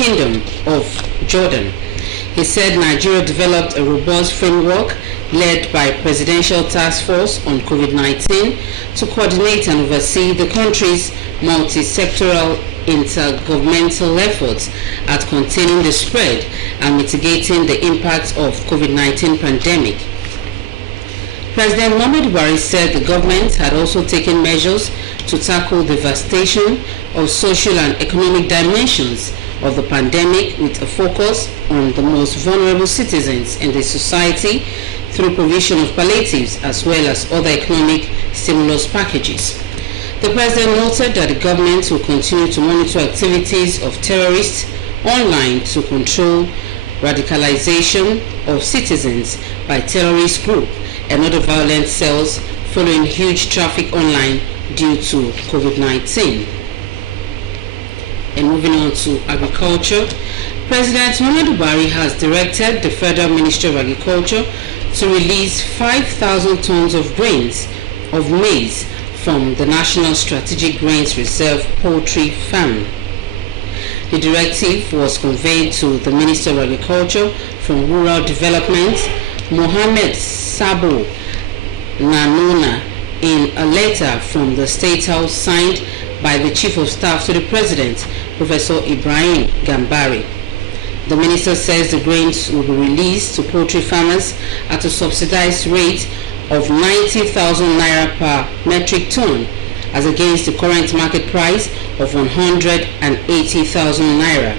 Kingdom of Jordan. He said Nigeria developed a robust framework led by Presidential Task Force on COVID-19 to coordinate and oversee the country's multi-sectoral intergovernmental efforts at containing the spread and mitigating the impacts of COVID-19 pandemic. President Muhammadu Buhari said the government had also taken measures to tackle the devastation of social and economic dimensions of the pandemic with a focus on the most vulnerable citizens in the society through provision of palliatives as well as other economic stimulus packages. The president noted that the government will continue to monitor activities of terrorists online to control radicalization of citizens by terrorist groups and other violent cells following huge traffic online due to COVID-19. And moving on to agriculture, President Muhammadu Buhari has directed the Federal Ministry of Agriculture to release 5,000 tons of grains of maize from the National Strategic Grains Reserve Poultry Farm. The directive was conveyed to the Minister of Agriculture from Rural Development, Mohammed Sabo Nanona, in a letter from the State House signed by the Chief of Staff to the President, Professor Ibrahim Gambari. The minister says the grains will be released to poultry farmers at a subsidized rate of 90,000 naira per metric ton, as against the current market price of 180,000 naira.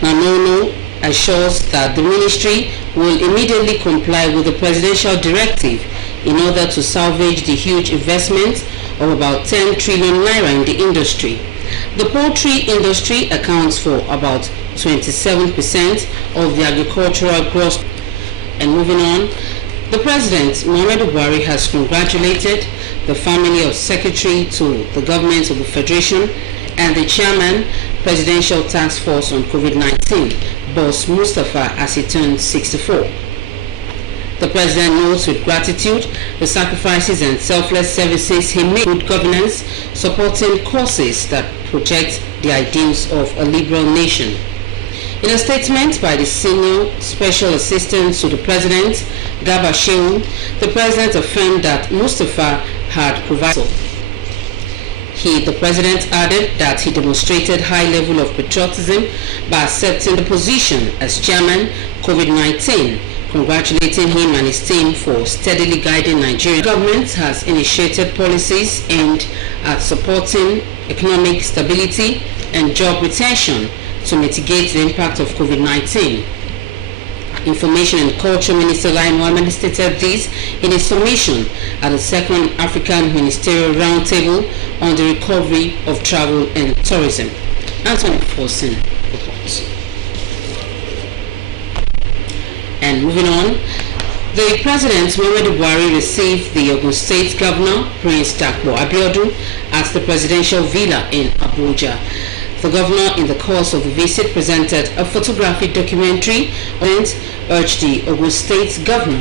Nanono assures that the ministry will immediately comply with the presidential directive in order to salvage the huge investment of about 10 trillion naira in the industry. The poultry industry accounts for about 27% of the agricultural gross. And moving on, the President, Muhammadu Buhari, has congratulated the family of Secretary to the Government of the Federation and the Chairman, Presidential Task Force on COVID-19, Boss Mustafa, as he turned 64. The President notes with gratitude the sacrifices and selfless services he made, good governance, supporting causes that project the ideals of a liberal nation. In a statement by the Senior Special Assistant to the President, Garba Shehu, the President affirmed that Mustafa had provided. The President added that he demonstrated high level of patriotism by accepting the position as Chairman COVID-19, congratulating him and his team for steadily guiding Nigeria. The government has initiated policies aimed at supporting economic stability and job retention to mitigate the impact of COVID-19. Information and Culture Minister Lai Mohammed stated this in a summation at the Second African Ministerial Roundtable on the recovery of travel and tourism. Anthony Forson reports. And moving on, the President Muhammadu Buhari received the Ogun State Governor Prince Nta Abeokuta at the Presidential Villa in Abuja. The governor, in the course of the visit, presented a photographic documentary and urged the Ogun State governor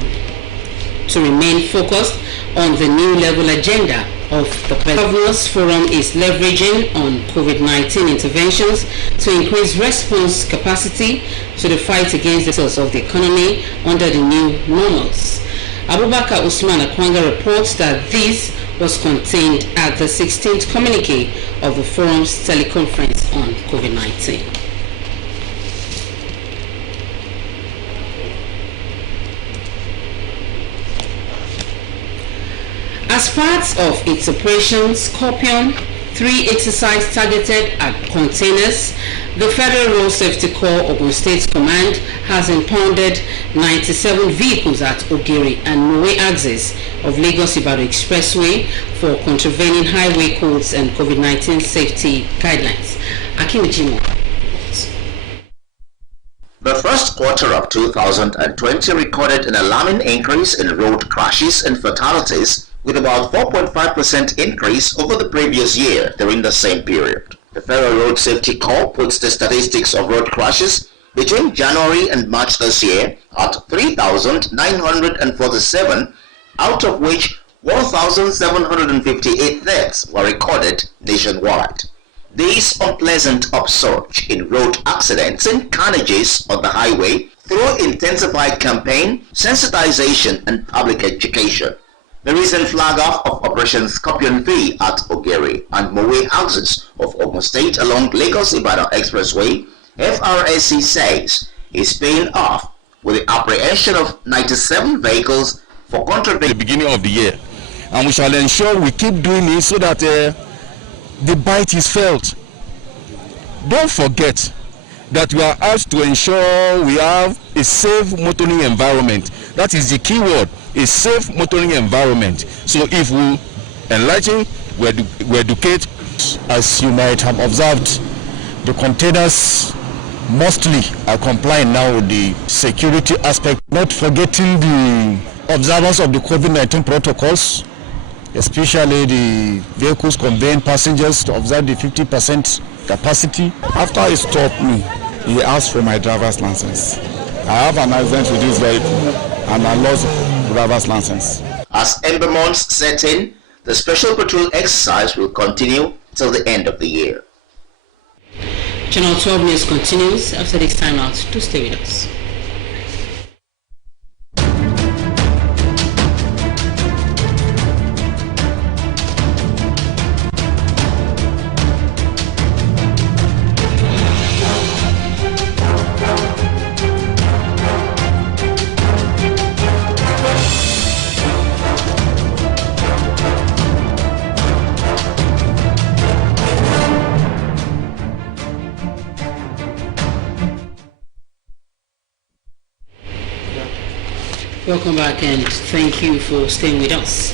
to remain focused on the new level agenda of the Governors Forum is leveraging on COVID-19 interventions to increase response capacity to the fight against the sales of the economy under the new normals. Abubakar Usman Akwanga reports that this was contained at the 16th communique of the forum's teleconference on COVID-19. As part of its Operation Scorpion 3 exercise targeted at containers, the Federal Road Safety Corps Ogun State Command has impounded 97 vehicles at Ogiri and Mowe axis of Lagos-Ibadan Expressway for contravening highway codes and COVID-19 safety guidelines. Akinjimo. The first quarter of 2020 recorded an alarming increase in road crashes and fatalities, with about 4.5% increase over the previous year during the same period. The Federal Road Safety Corps puts the statistics of road crashes between January and March this year at 3,947, out of which 1,758 deaths were recorded nationwide. This unpleasant upsurge in road accidents and carnages on the highway through intensified campaign, sensitization and public education. The recent flag-off of Operation Scorpion V at Ogeri and Mowe houses of Ogun State along Lagos-Ibadan Expressway, FRSC says, is paying off with the apprehension of 97 vehicles for contraband. At the beginning of the year, and we shall ensure we keep doing it so that the bite is felt. Don't forget that we are asked to ensure we have a safe motoring environment. That is the key word, a safe motoring environment. So if we enlighten, we educate. As you might have observed, the containers mostly are complying now with the security aspect, not forgetting the observance of the COVID-19 protocols, especially the vehicles conveying passengers to observe the 50% capacity. After he stopped me, he asked for my driver's license. I have an accident with this vehicle and I lost driver's license. As ember months set in, the special patrol exercise will continue till the end of the year. Channel 12 News continues after this time out. To stay with us. Welcome back and thank you for staying with us.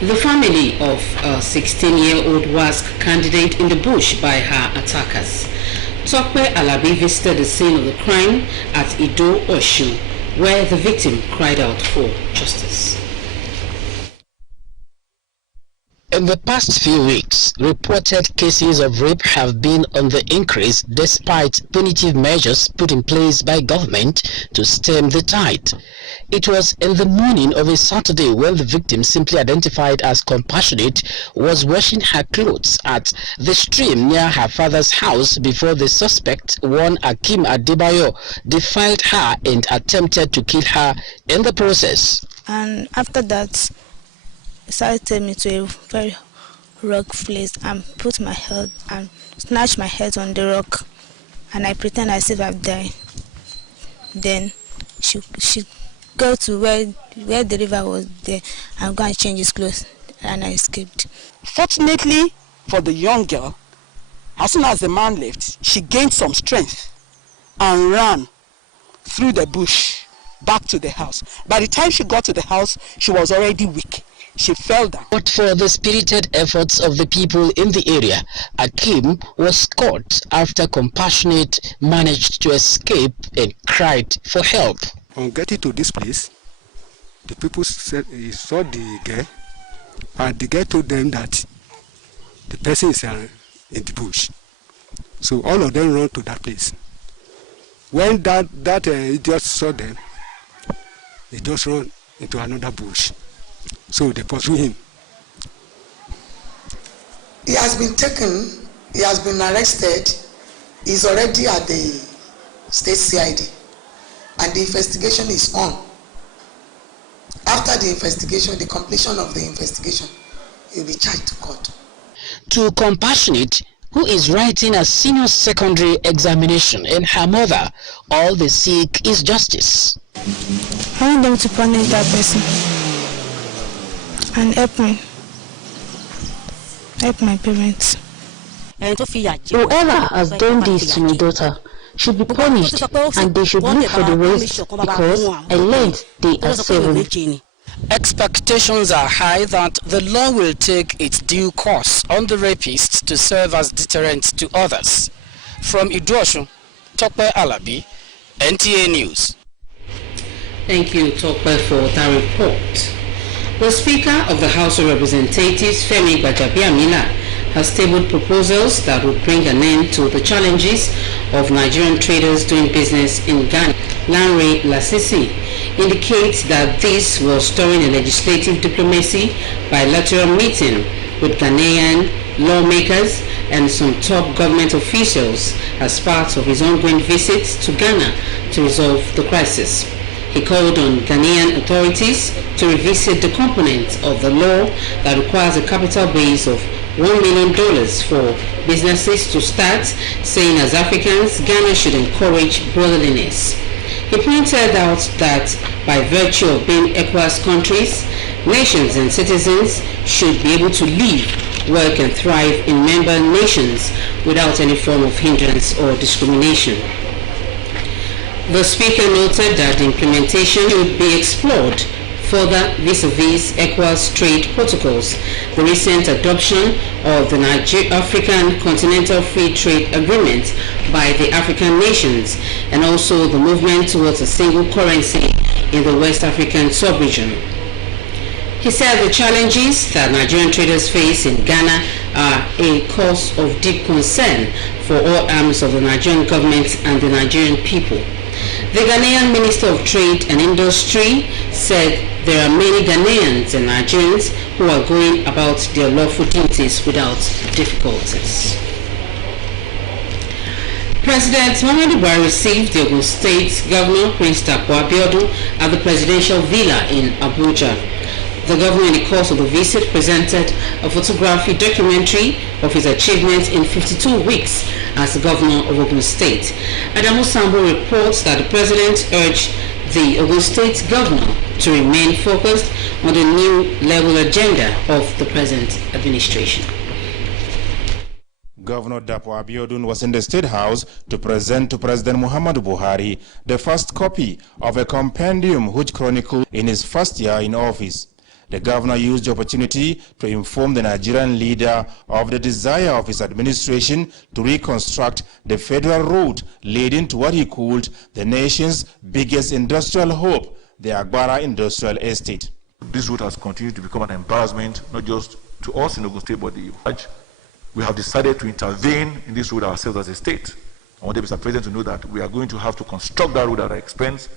The family of a 16-year-old WASC candidate in the bush by her attackers. Tokwe Alabi visited the scene of the crime at Ido Oshun, where the victim cried out for justice. In the past few weeks, reported cases of rape have been on the increase despite punitive measures put in place by government to stem the tide. It was in the morning of a Saturday when the victim, simply identified as Compassionate, was washing her clothes at the stream near her father's house before the suspect, one Akim Adebayo, defiled her and attempted to kill her in the process. And after that, he started taking me to a very rock place and put my head and snatched my head on the rock, and I pretend as if I've died. Then she go to where the river was there and go and change his clothes, and I escaped. Fortunately for the young girl, as soon as the man left, she gained some strength and ran through the bush back to the house. By the time she got to the house, she was already weak. She fell down. But for the spirited efforts of the people in the area, Akim was caught after Compassionate managed to escape and cried for help. On getting to this place, the people said he saw the girl, and the girl told them that the person is in the bush. So all of them ran to that place. When that idiot saw them, he just ran into another bush. So they pursue him. He has been taken, he has been arrested, he's already at the state CID, and the investigation is on. After the investigation, the completion of the investigation, he will be charged to court. To Compassionate, who is writing a senior secondary examination, and her mother, all they seek is justice. I want them to punish that person and help my parents. Whoever has done this to my daughter should be punished, and they should look for the rest, because I learned they are 7. Expectations are high that the law will take its due course on the rapists to serve as deterrents to others. From Idoshu, Tokwe Alabi, NTA News. Thank you, Tokwe, for that report. The Speaker of the House of Representatives, Femi Gbajabiamila, has tabled proposals that would bring an end to the challenges of Nigerian traders doing business in Ghana. Lanre Lasisi indicates that this was during a legislative diplomacy bilateral meeting with Ghanaian lawmakers and some top government officials as part of his ongoing visit to Ghana to resolve the crisis. He called on Ghanaian authorities to revisit the component of the law that requires a capital base of $1 million for businesses to start, saying as Africans, Ghana should encourage brotherliness. He pointed out that by virtue of being ECOWAS countries, nations and citizens should be able to live, work and thrive in member nations without any form of hindrance or discrimination. The speaker noted that the implementation should be explored further vis-a-vis ECOWAS trade protocols, the recent adoption of the African Continental Free Trade Agreement by the African nations, and also the movement towards a single currency in the West African sub-region. He said the challenges that Nigerian traders face in Ghana are a cause of deep concern for all arms of the Nigerian government and the Nigerian people. The Ghanaian Minister of Trade and Industry said there are many Ghanaians and Nigerians who are going about their lawful duties without difficulties. President Muhammadu Buhari received the Ogun State Governor Prince Nta Abeokuta at the presidential villa in Abuja. The governor, in the course of the visit, presented a photography documentary of his achievements in 52 weeks as the governor of Ogun State. Adamu Sambo reports that the president urged the Ogun State governor to remain focused on the new level agenda of the present administration. Governor Nta Abeokuta was in the State House to present to President Muhammadu Buhari the first copy of a compendium which chronicled in his first year in office. The governor used the opportunity to inform the Nigerian leader of the desire of his administration to reconstruct the federal route leading to what he called the nation's biggest industrial hub, the Agbara Industrial Estate. This route has continued to become an embarrassment, not just to us in Ogun State, but the large. We have decided to intervene in this road ourselves as a state. I wanted Mr. President to know that we are going to have to construct that road at our expense,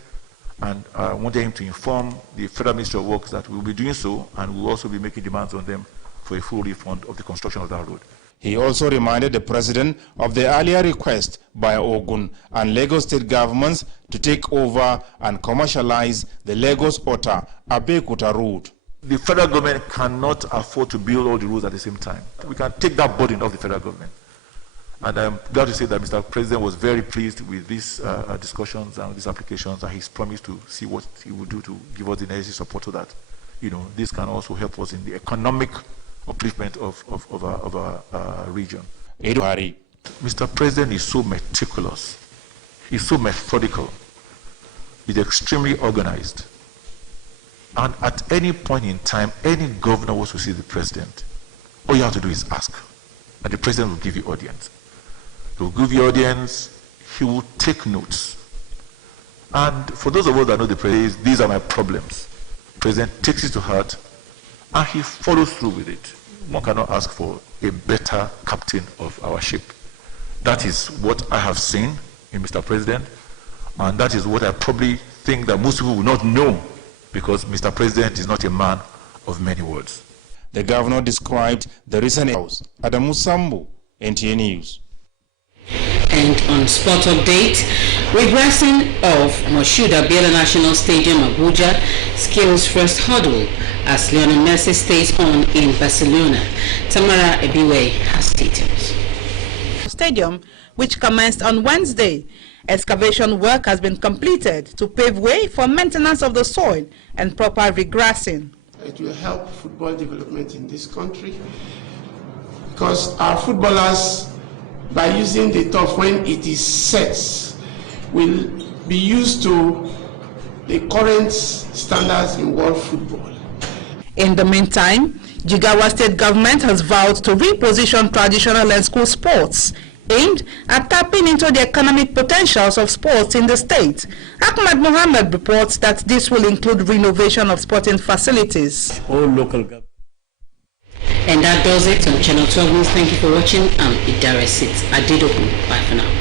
and I wanted him to inform the Federal Ministry of Works that we will be doing so, and we will also be making demands on them for a full refund of the construction of that road. He also reminded the president of the earlier request by Ogun and Lagos state governments to take over and commercialize the Lagos-Nta Abeokuta road. The federal government cannot afford to build all the roads at the same time. We can take that burden off the federal government. And I'm glad to say that Mr. President was very pleased with these discussions and these applications, and he's promised to see what he will do to give us the necessary support so that, this can also help us in the economic upliftment of our region. Mr. President is so meticulous. He's so methodical. He's extremely organized. And at any point in time, any governor wants to see the president, all you have to do is ask, and the president will give you audience. He will give you audience, he will take notes. And for those of us that know the president, these are my problems. The president takes it to heart, and he follows through with it. One cannot ask for a better captain of our ship. That is what I have seen in Mr. President, and that is what I probably think that most people will not know, because Mr. President is not a man of many words. The governor described the recent house. Adamu Sambo, NTA News. And on sport update, regressing of Moshood Abiola National Stadium, Abuja, scales first hurdle as Lionel Messi stays on in Barcelona. Tamara Ebiwe has details. Stadium, which commenced on Wednesday. Excavation work has been completed to pave way for maintenance of the soil and proper regrassing. It will help football development in this country because our footballers, by using the turf when it is set, will be used to the current standards in world football. In the meantime, Jigawa State government has vowed to reposition traditional and school sports aimed at tapping into the economic potentials of sports in the state. Ahmad Mohammed reports that this will include renovation of sporting facilities. All local government. And that does it on Channel 12 News. Thank you for watching. I'm Idara Sit Adedoku. Bye for now.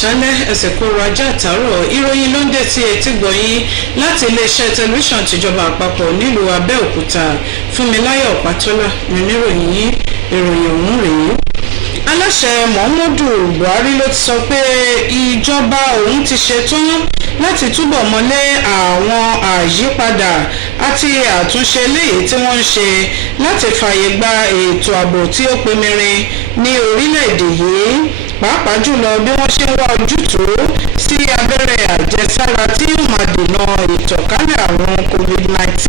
àṣálẹ́ ẹsẹ̀ kóró ajá àtàrọ̀ ìròyìn ló ń dé tí etí gbọ̀yìn láti iléeṣẹ́ tẹlifíṣàn tìjọba àpapọ̀ nílùú Abẹ́òkúta. Fúnmiláyọ̀ Pátọ́lá níròyìn ìròyìn ọ̀hún rèé. Aláṣẹ Muhammadu Buhari ló ti sọ pé ìjọba òun ti ṣetán láti túbọ̀ mọ́lé àwọn àyípadà àti àtúnṣe léyìí tí wọ́n ń ṣe láti fààyè gba ètò ààbò tí ó pinmirin ní orílẹ̀-èdè yìí, pàápàá jùlọ bí wọ́n ṣe ń wá ojútùú sí abẹ́rẹ́ àjẹsára tí yóò máa dènà ìtànkálẹ̀ àrùn COVID-19.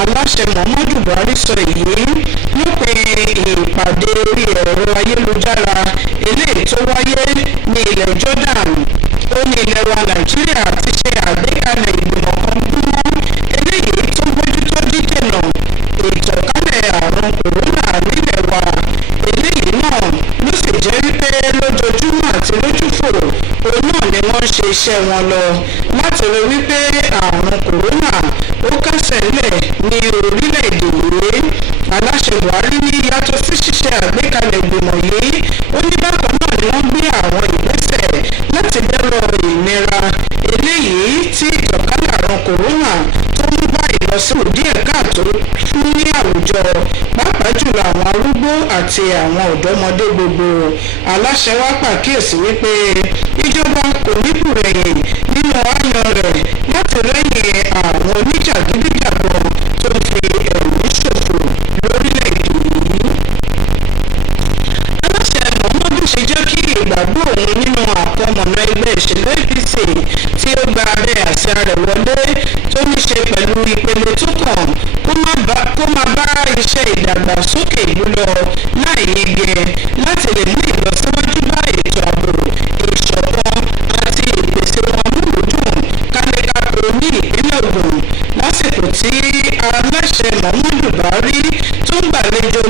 Aláṣẹ Muhammadu Buhari sọ èyí lópin ìpàdé orí ẹ̀rọ ayélujára eléyìí tó wáyé ní ilẹ̀ Jordan. Ó ní ilẹ̀ wa Nàìjíríà ti ṣe àgbékalẹ̀ ìgbìmọ̀ kan gbúmọ́ eléyìí tó bójútó dídènà ìtànkálẹ̀ àrùn kòrónà nílẹ̀ wa. Eléyìí náà ló sì jẹ́ wípé lójoojúmọ́ àti lójúfò òun náà ni wọ́n ń ṣe iṣẹ́ wọn lọ láti rí wípé àrùn kòrónà ó kásẹ̀ lẹ̀ ní orílẹ̀-èdè yìí. Aláṣẹ Buhari ní yàtọ̀ sí ṣíṣe àgbékalẹ̀ ìgbìmọ̀ yìí, ó ní bákan náà ni wọ́n gbé àwọn ìgbésẹ̀ láti dẹ́rọ̀ ìnira eléyìí tí ìtànkálẹ̀ àrùn kòrónà tó ń bá ìlọsíwò díẹ̀ káàtó fún ní àwùjọ, pàápàá jùlọ àwọn arúgbó àti àwọn ọ̀dọ́mọdé gbogbo. Aláṣẹ wa pàkíyèsí wípé ìjọba kò ní kùrẹ̀yìn nínú àyàn rẹ̀ láti rẹ́yìn àwọn oníjàgídíjàgan tó ń fi ẹ̀mí ṣòfò lórílẹ̀-èdè yìí. Aláṣẹ Muhammadu ṣe jẹ́ kí ìgbàgbọ́ òun nínú àkọmọ̀nà ẹgbẹ́ ìṣèlú APC tí ó gba abẹ́ àsíá rẹ̀ wọlé tó ní ṣe pẹ̀lú ìpele tó kàn kó máa bá iṣẹ́ ìdàgbàsókè ìlú lọ láì yege láti lè mú ìlọsíwájú bá ètò ààbò, ìṣọ̀kan àti ìpèsè wọn múlùdùn kálékáko ní ìpínlẹ̀ Ògùn lásìkò tí aláṣẹ Muhammadu Buhari tó ń gbàlejò